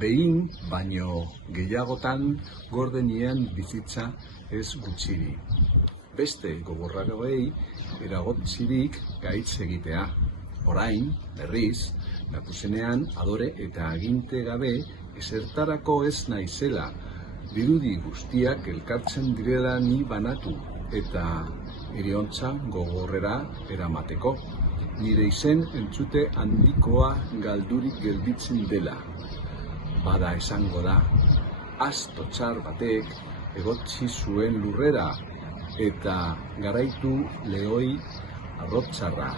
Behin baino gehiagotan gordenien bizitza ez gutxiri. Beste gogorragoei eragotzirik gaitz egitea. Orain, berriz, nakusenean adore eta aginte gabe ezertarako ez naizela, dirudi guztiak elkartzen direla ni banatu eta heriontza gogorrera eramateko. Nire izen entzute handikoa galdurik gelditzen dela. Bada esango da, asto txar batek egotzi zuen lurrera eta garaitu lehoi arrotzarra.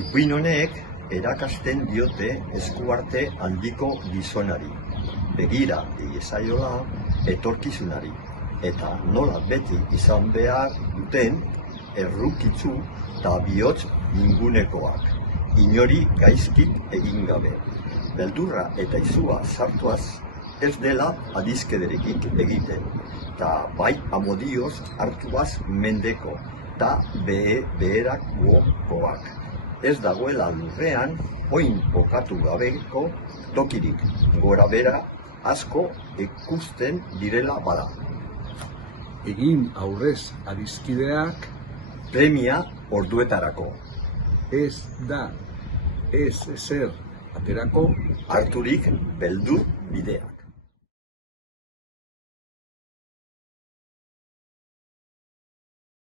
Ipuin honek erakasten diote eskuarte handiko gizonari, begira diezaiola etorkizunari, eta nola beti izan behar duten errukitzu eta bihotz ningunekoak, inori gaizkik egin gabe. Beldurra eta izua sartuaz ez dela adizkederikik egiten, eta bai amodioz hartuaz mendeko, eta beherak gokoak. Ez dagoela lurrean, oin kokatu gabeko tokirik, gora bera asko ikusten direla bada. Egin aurrez adizkideak Premia orduetarako. ez da ez ezer aterako Harturik beldur bidea.